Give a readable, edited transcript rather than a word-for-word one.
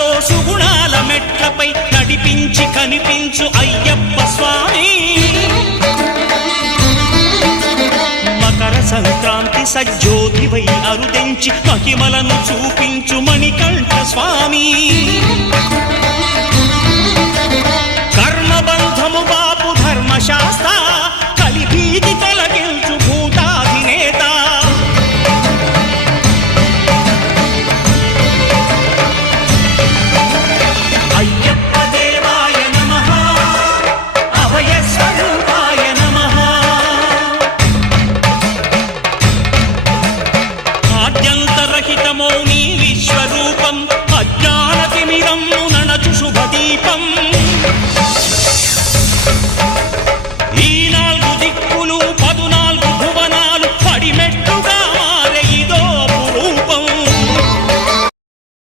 సుఖాలతో సుగుణాల మెట్లపై నడిపించి కనిపించు అయ్యప్ప స్వామి. మకర సంక్రాంతి సజ్జోతివై అరుదెంచి మహిమలను చూపించు మణికంఠ స్వామి. కర్మబంధము బాపు ధర్మశాస్త్ర కలిభీతి తొలగించు భూతాధినేత. అయ్యప్ప దేవాయ నమః, అభయ స్వరూపాయ నమః. ఆద్యంతరహితమో నీ విశ్వరూపం, అజ్ఞానతిమిరం నణచు శుభదీపం.